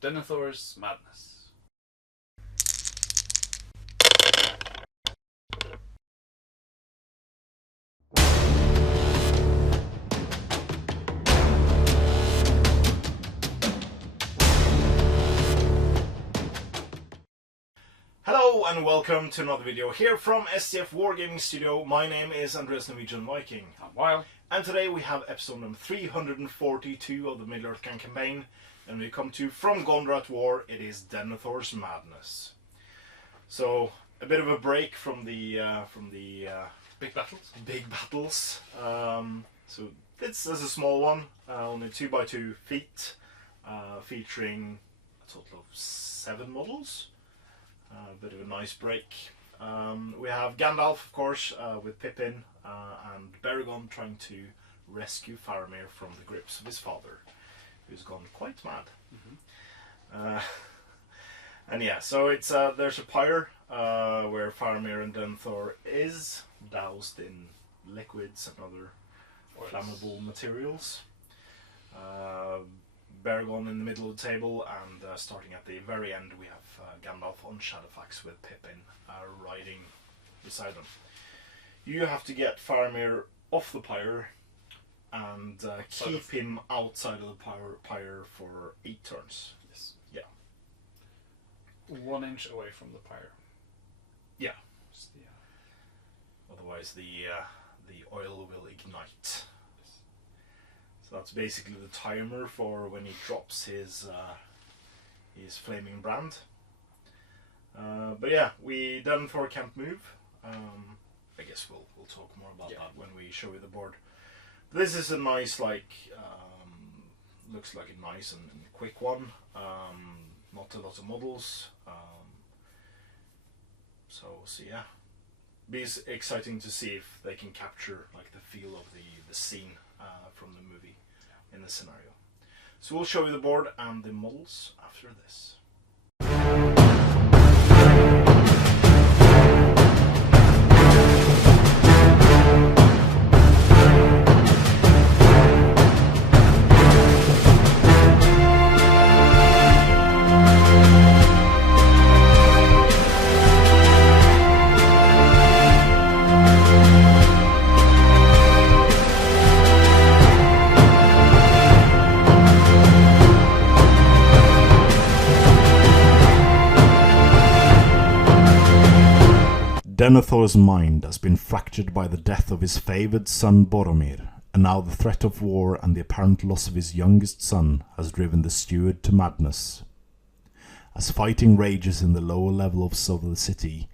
Denethor's Madness. Hello and welcome to another video here from STF Wargaming Studio. My name is Andreas Norwegian Viking. I'm Wild. And today we have episode number 342 of the Middle-earth campaign. And we come to From Gondor at War, it is Denethor's Madness. So, a bit of a break from the Big battles. Big battles. So this is a small one, only 2x2 feet, featuring a total of 7 models. A bit of a nice break. We have Gandalf, of course, with Pippin and Baragon trying to rescue Faramir from the grips of his father, who's gone quite mad. And yeah, so it's there's a pyre where Faramir and Denethor is doused in liquids and other flammable materials. Baragon in the middle of the table, and starting at the very end we have Gandalf on Shadowfax with Pippin riding beside them. You have to get Faramir off the pyre and keep him outside of the pyre for 8 turns. Yes. Yeah. 1 inch away from the pyre. Yeah. The, Otherwise the oil will ignite. So that's basically the timer for when he drops his flaming brand. But yeah, Denethor can't move. I guess we'll talk more about that when we show you the board. This is a nice, looks like a nice and quick one. Not a lot of models. So yeah, be exciting to see if they can capture like the feel of the scene from the movie in the scenario. So we'll show you the board and the models after this. Denethor's mind has been fractured by the death of his favoured son Boromir, and now the threat of war and the apparent loss of his youngest son has driven the Steward to madness. As fighting rages in the lower levels of the city,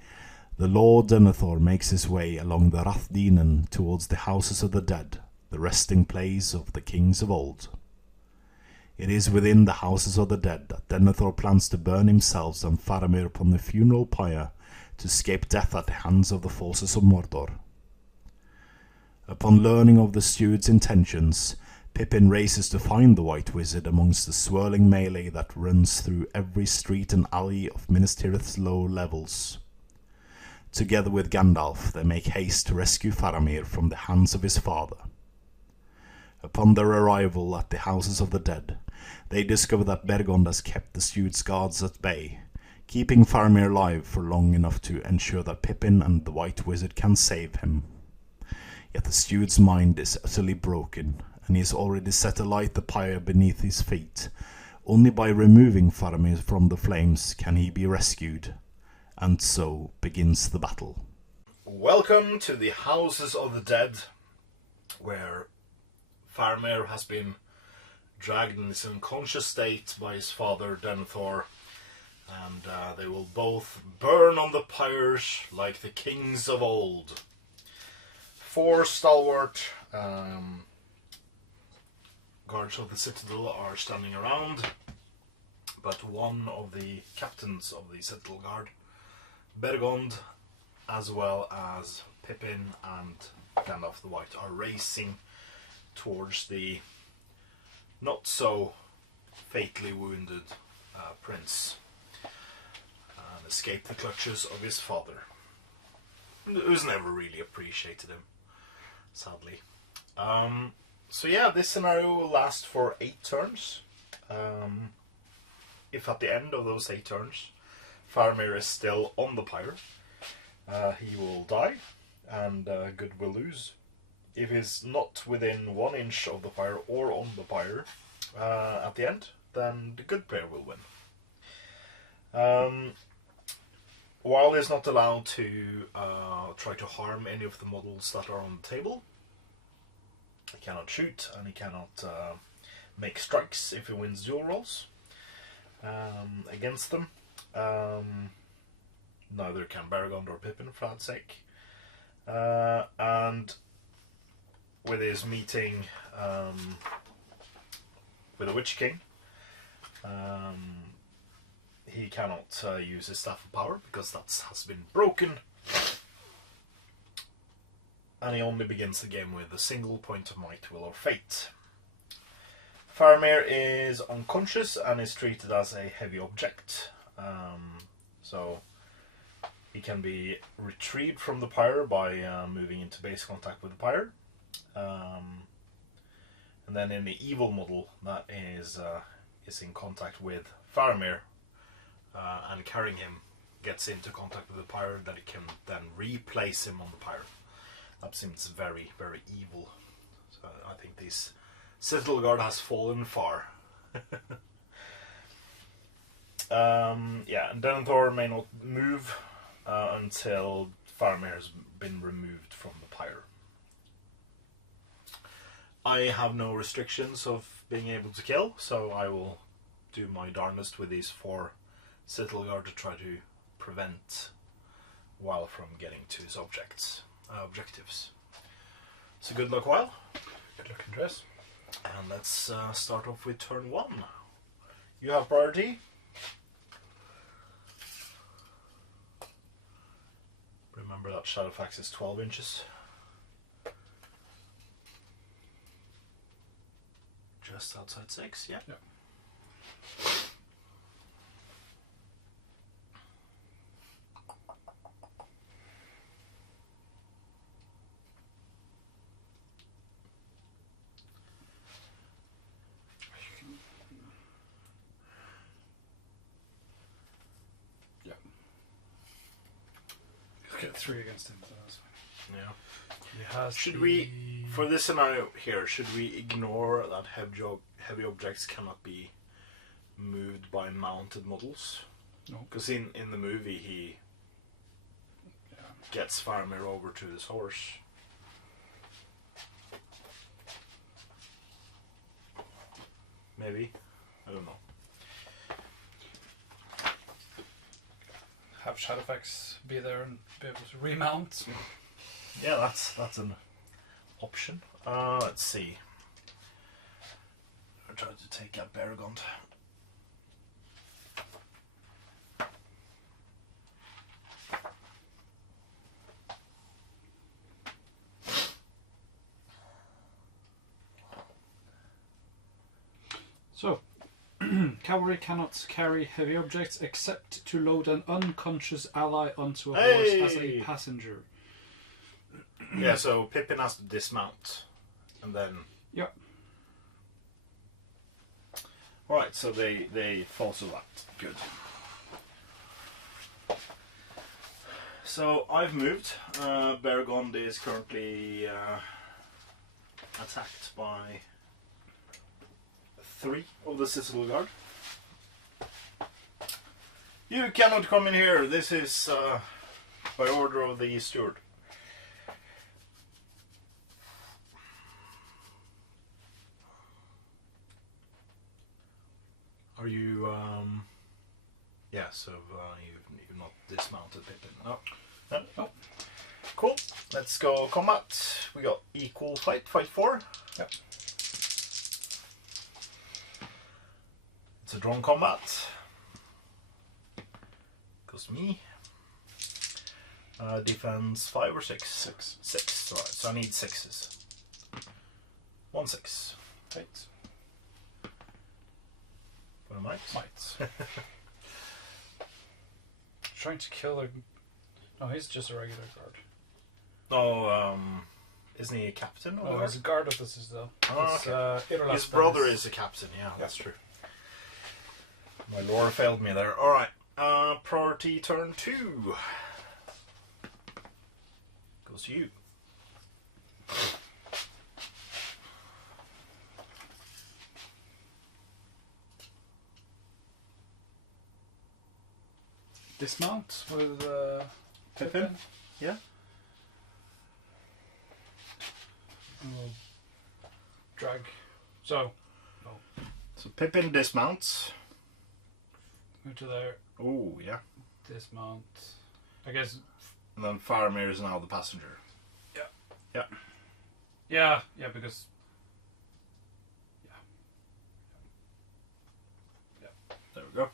the Lord Denethor makes his way along the Rathdinan towards the Houses of the Dead, the resting place of the kings of old. It is within the Houses of the Dead that Denethor plans to burn himself and Faramir upon the funeral pyre to escape death at the hands of the forces of Mordor. Upon learning of the Steward's intentions, Pippin races to find the White Wizard amongst the swirling melee that runs through every street and alley of Minas Tirith's low levels. Together with Gandalf, they make haste to rescue Faramir from the hands of his father. Upon their arrival at the Houses of the Dead, they discover that Baragon has kept the Steward's guards at bay, keeping Faramir alive for long enough to ensure that Pippin and the White Wizard can save him. Yet the Steward's mind is utterly broken, and he has already set alight the pyre beneath his feet. Only by removing Faramir from the flames can he be rescued, and so begins the battle. Welcome to the Houses of the Dead, where Faramir has been dragged in his unconscious state by his father Denethor, and they will both burn on the pyres like the kings of old. 4 stalwart guards of the citadel are standing around, but one of the captains of the citadel guard, Baragon, as well as Pippin and Gandalf the White, are racing towards the not so fatally wounded prince, and escape the clutches of his father, who's never really appreciated him, sadly. So yeah, this scenario will last for 8 turns. if at the end of those 8 turns Faramir is still on the pyre, he will die and good will lose. If he's not within 1 inch of the pyre or on the pyre at the end, then the good player will win. While he's not allowed to try to harm any of the models that are on the table, he cannot shoot and he cannot make strikes if he wins duel rolls against them. Neither can Baragond or Pippin, for that sake. And with his meeting with the Witch King, he cannot use his Staff of Power because that has been broken. And he only begins the game with a single point of might, will, or fate. Faramir is unconscious and is treated as a heavy object. So he can be retrieved from the pyre by moving into base contact with the pyre. And then in the evil model that is in contact with Faramir and carrying him gets into contact with the pyre, that it can then replace him on the pyre. That seems very, very evil. So I think this Citadel Guard has fallen far. Yeah, and Denethor may not move until Faramir has been removed from the pyre. I have no restrictions of being able to kill, so I will do my darnest with these 4 Citadel Guard to try to prevent Weil from getting to his objectives. So good luck, Weil. Good luck, Andres. And let's start off with turn 1. You have priority. Remember that Shadowfax is 12 inches. Just outside 6, yeah. Get 3 against him, so that's fine. Yeah. He has Should we, for this scenario here, should we ignore that heavy objects cannot be moved by mounted models? No. Because in the movie he gets Faramir over to his horse. Maybe? I don't know. Have Shadowfax be there and be able to remount. Yeah, that's an option. Let's see. I'll try to take out Baragond. So, cavalry cannot carry heavy objects except to load an unconscious ally onto a horse as a passenger. Yeah, so Pippin has to dismount, and then... Yep. Alright, so they follow that. Good. So, I've moved. Baragond is currently attacked by 3 of the Citadel Guard. You cannot come in here. This is by order of the Steward. Are you, yeah, so you've not dismounted Pippin. No. No? No. Cool. Let's go combat. We got equal fight 4. Yep. It's a drawn combat. Goes me. Defense 5 or 6? 6. 6, alright, so I need 6s. 1 6. Right. For a might? Might. Trying to kill a... No, he's just a regular guard. No, isn't he a captain? Oh, he's a guard officer though. Oh, okay. His brother is a captain, yeah, Yep. that's true. My lore failed me there. Alright. Priority turn 2. Goes to you. Dismount with Pippin. Yeah. Drag. So Pippin dismounts. go to there. Oh, yeah. Dismount. I guess. And then Faramir is now the passenger. Yeah. Yeah. Yeah, because. Yeah. There we go.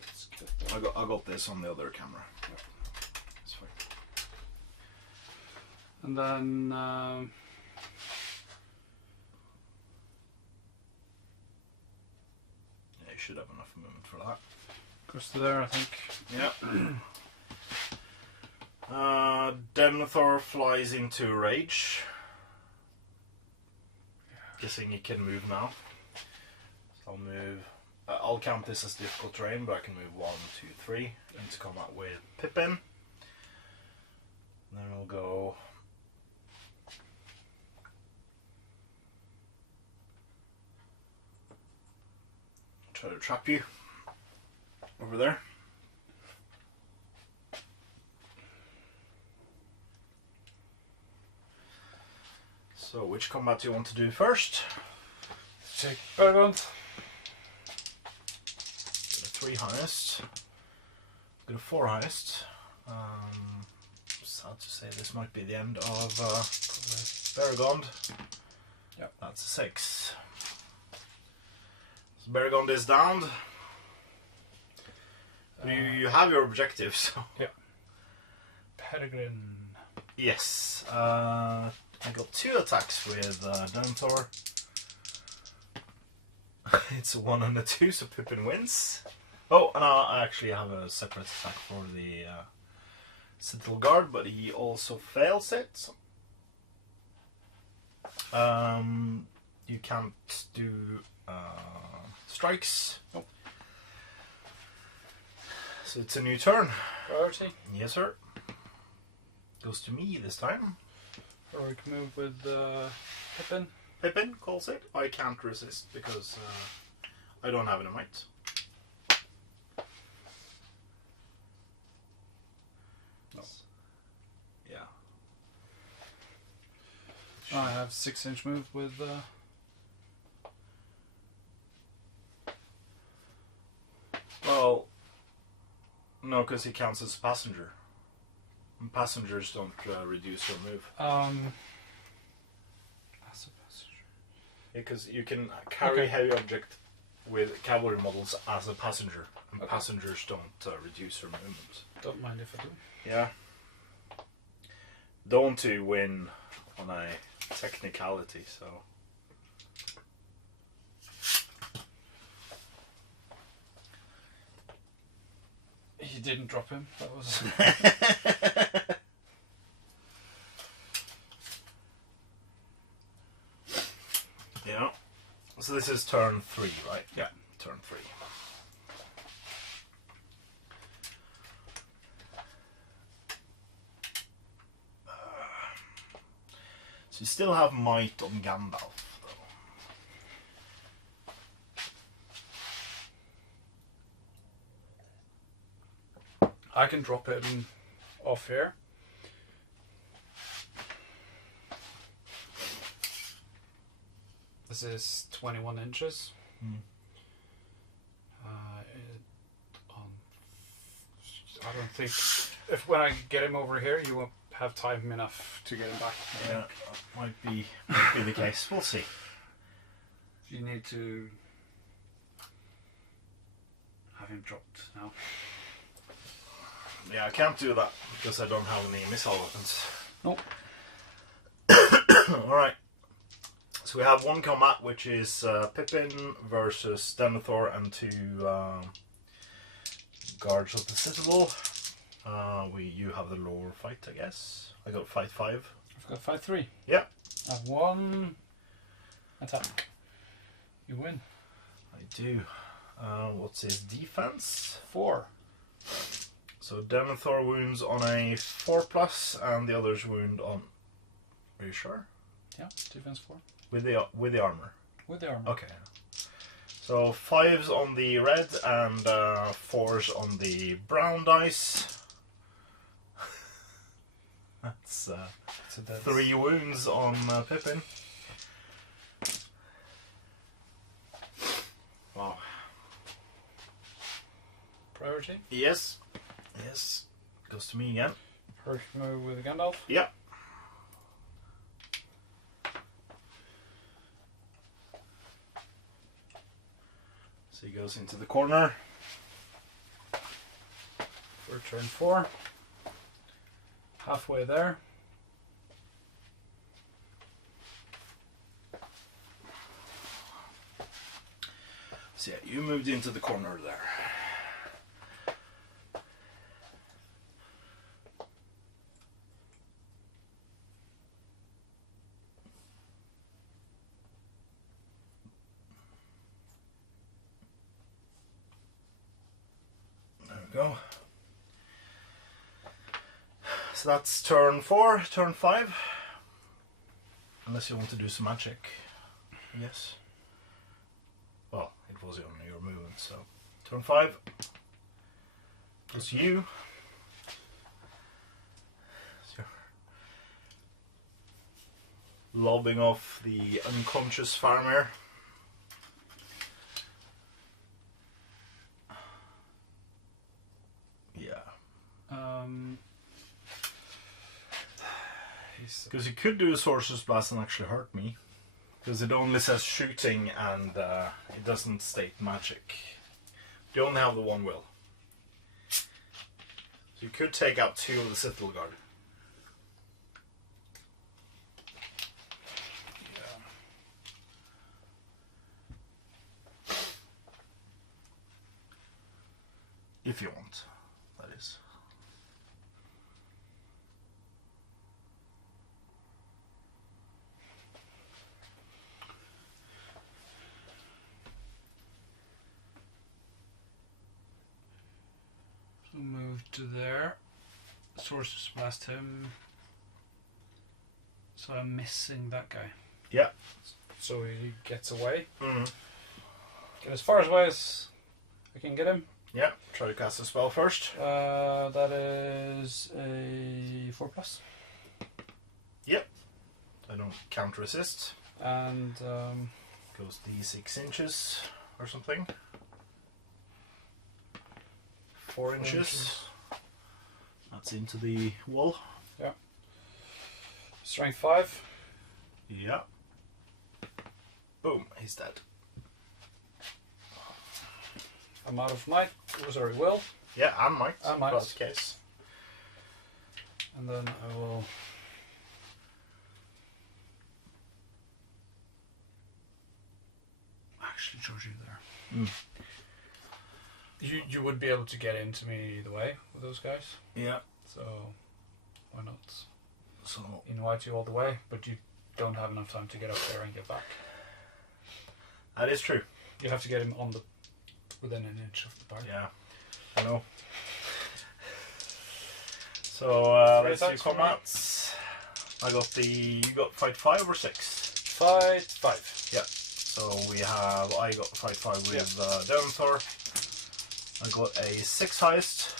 Let's get I got this on the other camera. Yeah. It's fine. And then. Yeah, you should have enough movement for that. Goes to there, I think. Yeah. Denethor flies into rage. Guessing he can move now. So I'll move. I'll count this as difficult terrain, but I can move 1, 2, 3 into combat with Pippin. Then we'll go. Try to trap you over there. So, which combat do you want to do first? Check Bergond. 3 highest. Got a 4 highest. Sad to say this might be the end of Bergond. Yep. That's a 6. So Bergond is downed. You have your objective, so. Yeah. Peregrine. Yes. I got 2 attacks with Denethor. It's a 1 and a 2, so Pippin wins. Oh, and I actually have a separate attack for the Citadel Guard, but he also fails it. You can't do strikes. Oh. So it's a new turn. Priority. Yes, sir. Goes to me this time. Or we can move with Pippin. Pippin calls it. I can't resist because I don't have any might. No. Yeah. I have 6-inch move with. Well, no, because he counts as a passenger. And passengers don't reduce your move. As a passenger. Because you can carry heavy object with cavalry models as a passenger, and passengers don't reduce your movement. Don't mind if I do. Yeah. Don't want to win on a technicality, so. He didn't drop him. That was. Yeah. So this is turn 3, right? Yeah. Turn 3. So you still have might on Gandalf, though. I can drop him off here. This is 21 inches. I don't think if when I get him over here, you won't have time enough to get him back. Yeah, might be the case. We'll see. You need to have him dropped now. Yeah, I can't do that because I don't have any missile weapons. Nope. Alright. So we have one combat which is Pippin versus Denethor and 2 guards of the Citadel. You have the lower fight, I guess. I got fight 5. I've got fight 3. Yeah. I have 1, Attack. You win. I do. What's his defense? 4. So Denethor wounds on a 4+, and the others wound on. Are you sure? Yeah, defense 4. With the armor. With the armor. Okay. So 5s on the red and 4s on the brown dice. That's 3 wounds on Pippin. Wow. Priority. Yes. Yes. Goes to me again. First move with Gandalf. Yeah. So he goes into the corner. For turn 4. Halfway there. So yeah, you moved into the corner there. There we go. So that's turn 4, turn 5. Unless you want to do some magic. Yes. Well, it was on your movement, so. Turn 5. It's you. So lobbing off the unconscious Faramir. Yeah. Because you could do a Sorcerer's Blast and actually hurt me. Because it only says shooting and it doesn't state magic. You only have the one will. So you could take out 2 of the Citadel Guard. Yeah. If you want, that is. Move to there. Sorcerer's Blast him. So I'm missing that guy. Yeah. So he gets away. Mm-hmm. Get as far away as I can get him. Yeah. Try to cast a spell first. That is a 4+. Yep. I don't counter resist. And Goes D6 inches or something. 4 inches. That's into the wall. Yeah. Strength 5. Yeah. Boom, he's dead. I'm out of might. Sorry, will. Yeah, and might. And might. That's the case. And then I will. Actually charge you there. Mm. You would be able to get into me either way with those guys. Yeah. So why not So invite you all the way, but you don't have enough time to get up there and get back. that is true. You have to get him on the within an inch of the bar. Yeah. I know. So let's do attacks for me. combats. You got fight 5 or 6? Fight 5. Yeah. So I got fight 5 with Denethor. I got a 6 highest.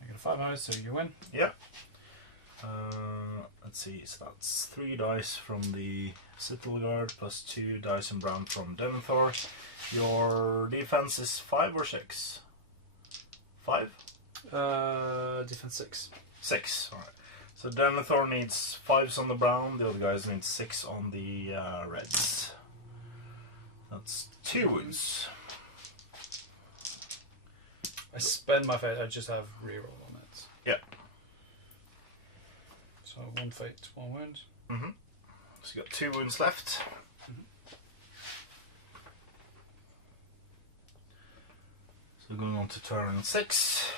I got a 5 highest, so you win. Yeah. Let's see, so that's 3 dice from the Citadel Guard plus 2 dice in brown from Denethor. Your defense is 5 or 6? 5? Defense 6. 6, alright. So Denethor needs 5s on the brown, the other guys need 6 on the reds. That's 2 wounds. I spend my fate, I just have reroll on it. Yeah. So 1 fate, 1 wound. Mm-hmm. So you got 2 wounds left. So going on to turn 6.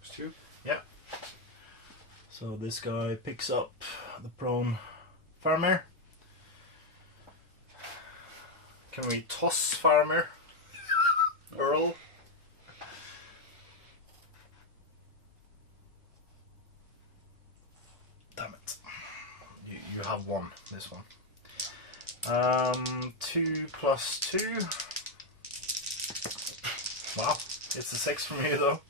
There's 2. Yeah. So this guy picks up the prone Faramir. Can we toss Faramir? Earl? Damn it. You have one, this one. 2 plus 2. Wow, it's a 6 for me though.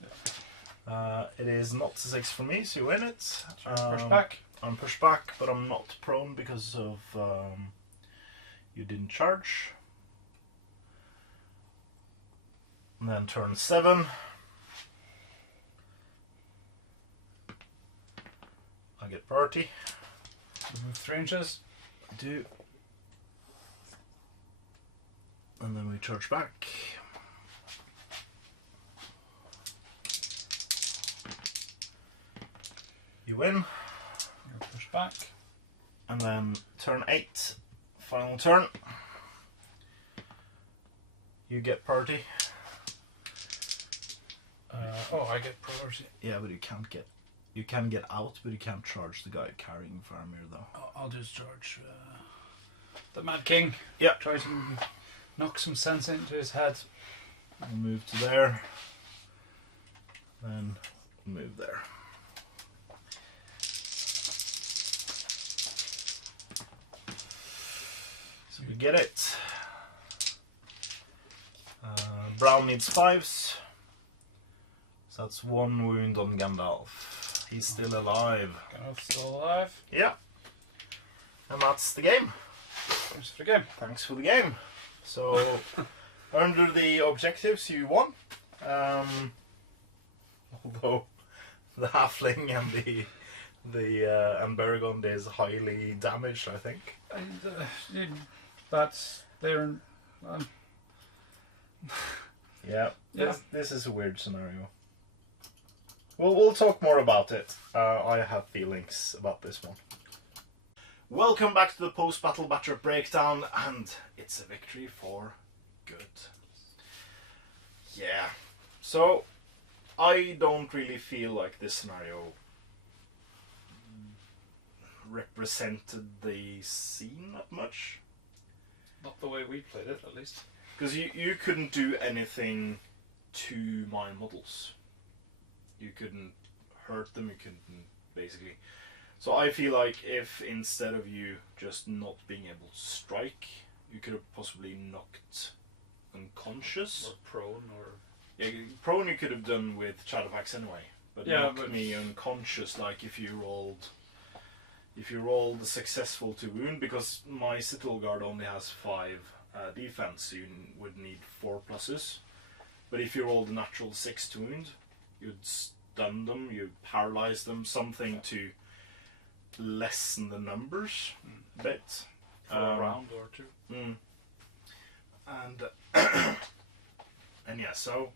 It is not a 6 for me, so you win it. Push back. I'm pushed back, but I'm not prone because of you didn't charge. And then turn 7. I get priority. Move 3 inches. I do. And then we charge back. You win. You push back. And then turn 8, final turn. You get priority. Oh, I get priority. Yeah, but you can't get. You can get out, but you can't charge the guy carrying Faramir though. I'll just charge the Mad King. Yeah. Try to knock some sense into his head. We'll move to there. Then move there. So we get it. Brown needs 5s. So that's 1 wound on Gandalf. He's still alive. Gandalf's still alive. Yeah. And that's the game. Thanks for the game. Thanks for the game. So, under the objectives, you won. Although the halfling and the Bergond is highly damaged, I think. That's their. Yeah. Yeah. This is a weird scenario. We'll talk more about it. I have feelings about this one. Welcome back to the post-battle matchup breakdown, and it's a victory for good. Yeah. So, I don't really feel like this scenario represented the scene that much. Not the way we played it, at least. Because you couldn't do anything to my models. You couldn't hurt them, you couldn't basically. So I feel like if instead of you just not being able to strike, you could have possibly knocked unconscious. Or prone, or... Yeah, prone you could have done with Shadowfax anyway. But yeah, knocked me unconscious, like if you rolled successful to wound, because my Citadel Guard only has 5 defense, so you would need 4 pluses. But if you rolled a natural 6 to wound, you'd stun them, you'd paralyze them, something to lessen the numbers a bit. For a round or 2. And and yeah, so,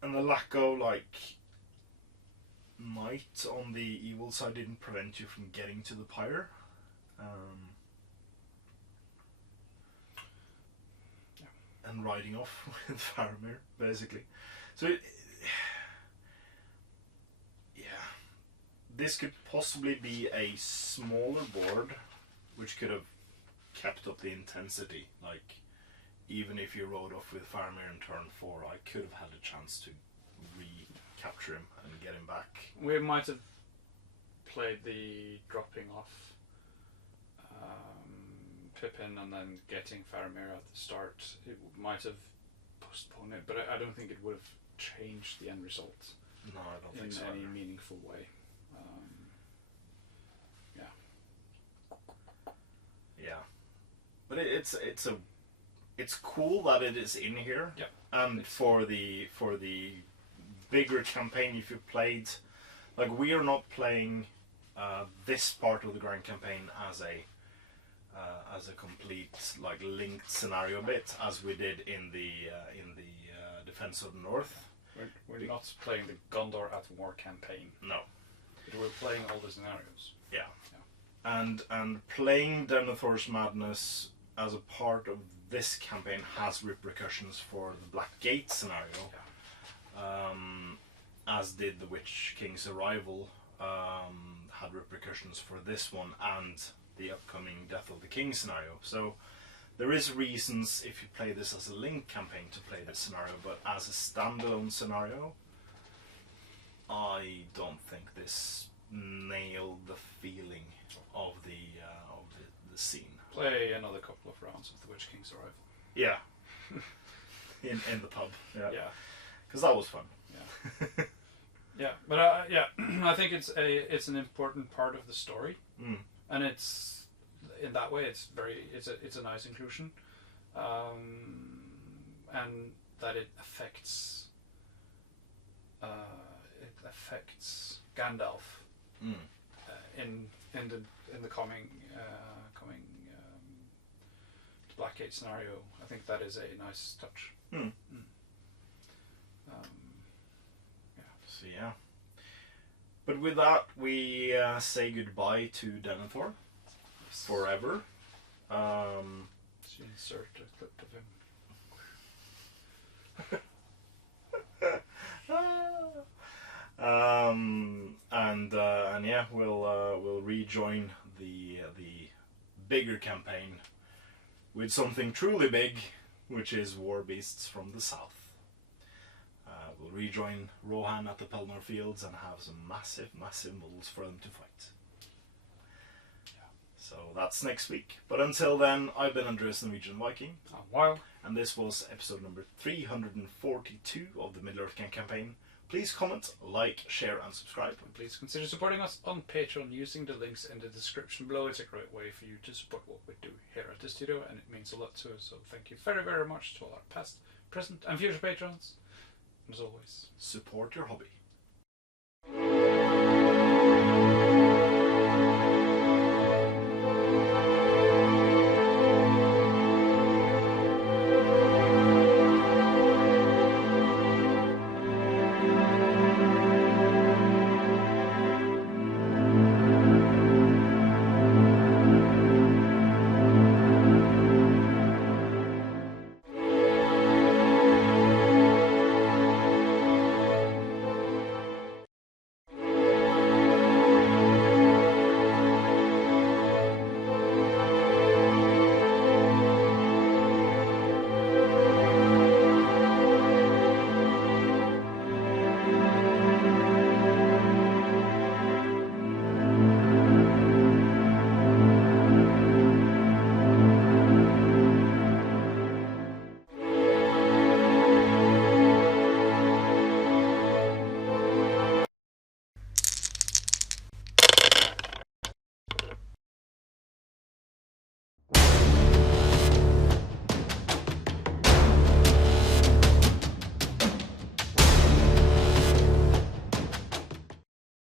and the lack of like might on the evil side didn't prevent you from getting to the pyre. And riding off with Faramir, basically. So, yeah, this could possibly be a smaller board, which could have kept up the intensity. Like, even if you rode off with Faramir in turn 4, I could have had a chance to recapture him and get him back. We might have played the dropping off Pippin and then getting Faramir at the start. It might have postponed it, but I don't think it would have changed the end result. No, I don't think so. In any either. meaningful way. Yeah, but it's cool that it is in here. Yeah. And for the bigger campaign, if you played, like, we are not playing this part of the Grand Campaign as a complete like linked scenario bit, as we did in the Defense of the North. We're not playing the Gondor at War campaign. No. But we're playing all the scenarios. Yeah. And playing Denethor's Madness as a part of this campaign has repercussions for the Black Gate scenario. as did the Witch King's arrival, had repercussions for this one and the upcoming Death of the King scenario. So there is reasons if you play this as a Link campaign to play this scenario, but as a standalone scenario, I don't think this nailed the feeling of the scene. Play another couple of rounds of the Witch King's arrival. Yeah. in the pub. Yeah. Yeah. Because that was fun. Yeah. Yeah, but yeah, I think it's an important part of the story, and it's in that way it's a nice inclusion, and that it affects Gandalf in the coming Blackgate scenario. I think that is a nice touch. So yeah. But with that, we say goodbye to Denethor forever. Let's insert a clip of him. And yeah, we'll rejoin the bigger campaign with something truly big, which is War Beasts from the South. We'll rejoin Rohan at the Pelennor Fields and have some massive models for them to fight. Yeah. So that's next week. But until then, I've been Andreas Norwegian Viking. I'm Wild. And this was episode number 342 of the Middle-earth campaign. Please comment, like, share and subscribe. And please consider supporting us on Patreon using the links in the description below. It's a great way for you to support what we do here at the studio, and it means a lot to us. So thank you very, very much to all our past, present and future patrons. As always, support your hobby.